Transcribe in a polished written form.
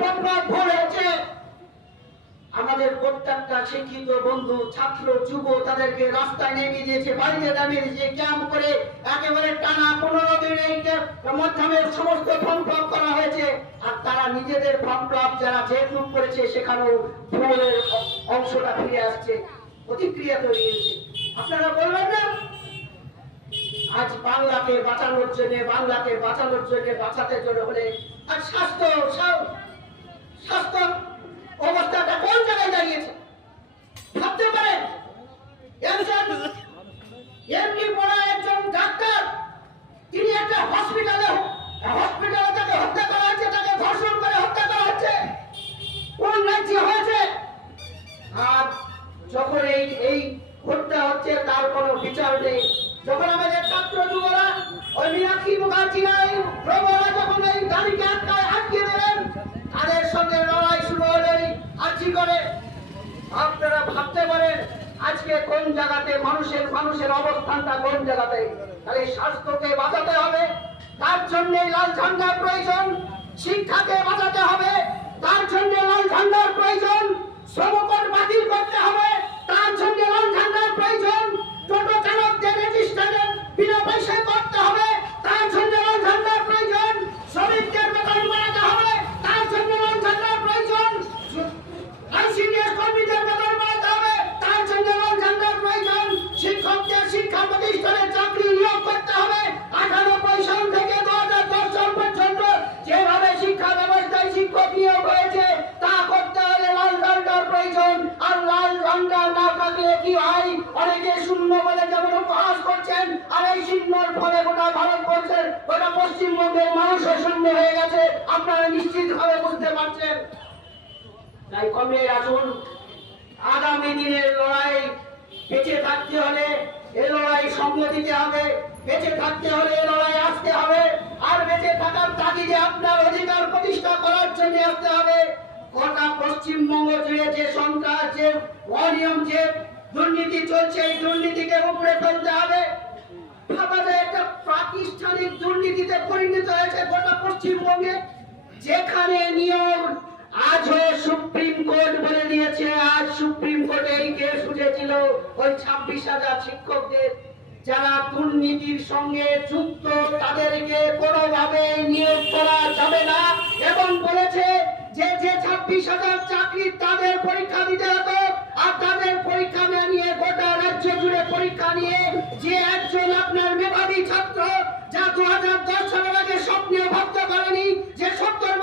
ভুল হয়েছে। আমাদের প্রত্যেকটা শিক্ষিত বন্ধু, ছাত্র, যুব তাদেরকে রাস্তায় নেমে দিয়েছে, বাড়িতে নামিয়ে দিয়েছে, ক্যাম্প করে একেবারে টানা 15 দিনের মাধ্যমে সমস্ত ফর্ম ফিল আপ করা হয়েছে। আর তারা নিজেদের ফর্ম ফিল আপ যারা যেটুক করেছে সেখানেও ভুলের অংশটা ফিরে আসছে, প্রতিক্রিয়া তৈরি হয়েছে। আপনারা বলবেন না আজ বাংলাকে বাঁচানোর জন্য, বাঁচাতে জন্য হলে আজ স্বাস্থ্য অবস্থাটা কোন জায়গায় দাঁড়িয়েছে ভাবতে পারেন। এমনি পড়া একজন ডাক্তার, তিনি একটা হসপিটালে তাকে হত্যা করা হচ্ছে, তাকে ধর্ষণ করে হত্যা করা হচ্ছে। কোন রাজ্যে হয়েছে? আর যখন এই হত্যা হচ্ছে তার কোনো বিচার নেই। যখন আমাদের ছাত্র যুবরা ওই মীনাক্ষী মুখার্জিরা প্রবলা যখন এই গাড়িকে আটকে দেবেন, তাদের সঙ্গে লড়াই শুরু হলে আর্জি করে। আপনারা ভাবতে পারেন আজকে কোন জায়গাতে মানুষের অবস্থানটা কোন জায়গাতে। তাহলে স্বাস্থ্যকে বাঁচাতে হবে, তার জন্য লাল ঝান্ডার প্রয়োজন। শিক্ষাকে বাঁচাতে হবে, তার জন্য লাল ঝান্ডার প্রয়োজন। শ্রমকোড বাতিল করতে হবে, তার জন্য লাল ঝান্ডার প্রয়োজন। টোটো চালকদের রেজিস্ট্রেশন বিনা পয়সায় করতে হবে, তার জন্য লাল ঝান্ডার প্রয়োজন। শ্রমিকদের বেতন বাড়াতে হবে, তার জন্য লাল ঝান্ডার প্রয়োজন। আইসিডিএস কর্মীদের বেতন বাড়াতে হবে, তার জন্য লাল ঝান্ডার প্রয়োজন। শিক্ষকদের শিক্ষা প্রতিষ্ঠানে চাকরি নিয়োগ করতে হবে। 98 সাল থেকে 2010 সাল পর্যন্ত যেভাবে শিক্ষা ব্যবস্থায় শিক্ষক নিয়োগ হয়েছে তা করতে হলে লাল ঝান্ডার প্রয়োজন। আর লাল ঝান্ডা না থাকলে কি হয়? অনেকে শূন্য বলে যেমন উপহাস করছেন, আর এই শূন্যর ফলে গোটা ভারতবর্ষের, গোটা পশ্চিমবঙ্গের মানুষও শূন্য হয়ে গেছে, আপনারা নিশ্চিতভাবে বুঝতে পারছেন। তাই কমরেড আসুন, আগামী দিনের লড়াই বেঁচে থাকতে হলে এ লড়াই সঙ্গ দিতে হবে, বেঁচে থাকতে হলে এ লড়াই আসতে হবে। আর বেঁচে থাকার তাগিদে আপনার অধিকার প্রতিষ্ঠা করার জন্য আসতে হবে। গোটা পশ্চিমবঙ্গ জুড়ে যে সন্ত্রাস, যে অনিয়ম, যে দুর্নীতি চলছে, এই দুর্নীতিকে উপরে ফেলতে হবে। ভাবা যায় একটা প্রাতিষ্ঠানিক দুর্নীতিতে পরিণত হয়েছে গোটা পশ্চিমবঙ্গে, যেখানে নিয়ম আজও সুপ্রিম কোর্ট বলে দিয়েছে। আজ সুপ্রিম কোর্টে এই কেস উঠেছিল ওই 26,000 শিক্ষকদের যারা দুর্নীতির সঙ্গে যুক্ত, তাদেরকে কোনোভাবে নিয়োগ করা যাবে না, এবং বলেছে যে 26,000 চাকরি তাদের পরীক্ষা দিতে হতো। আর তাদের পরীক্ষা না নিয়ে গোটা রাজ্য জুড়ে পরীক্ষা নিয়ে যে একজন আপনার মেধাবী ছাত্র, যা 2010 সালের আগে স্বপ্নে ভাবতে পারেনি যে 70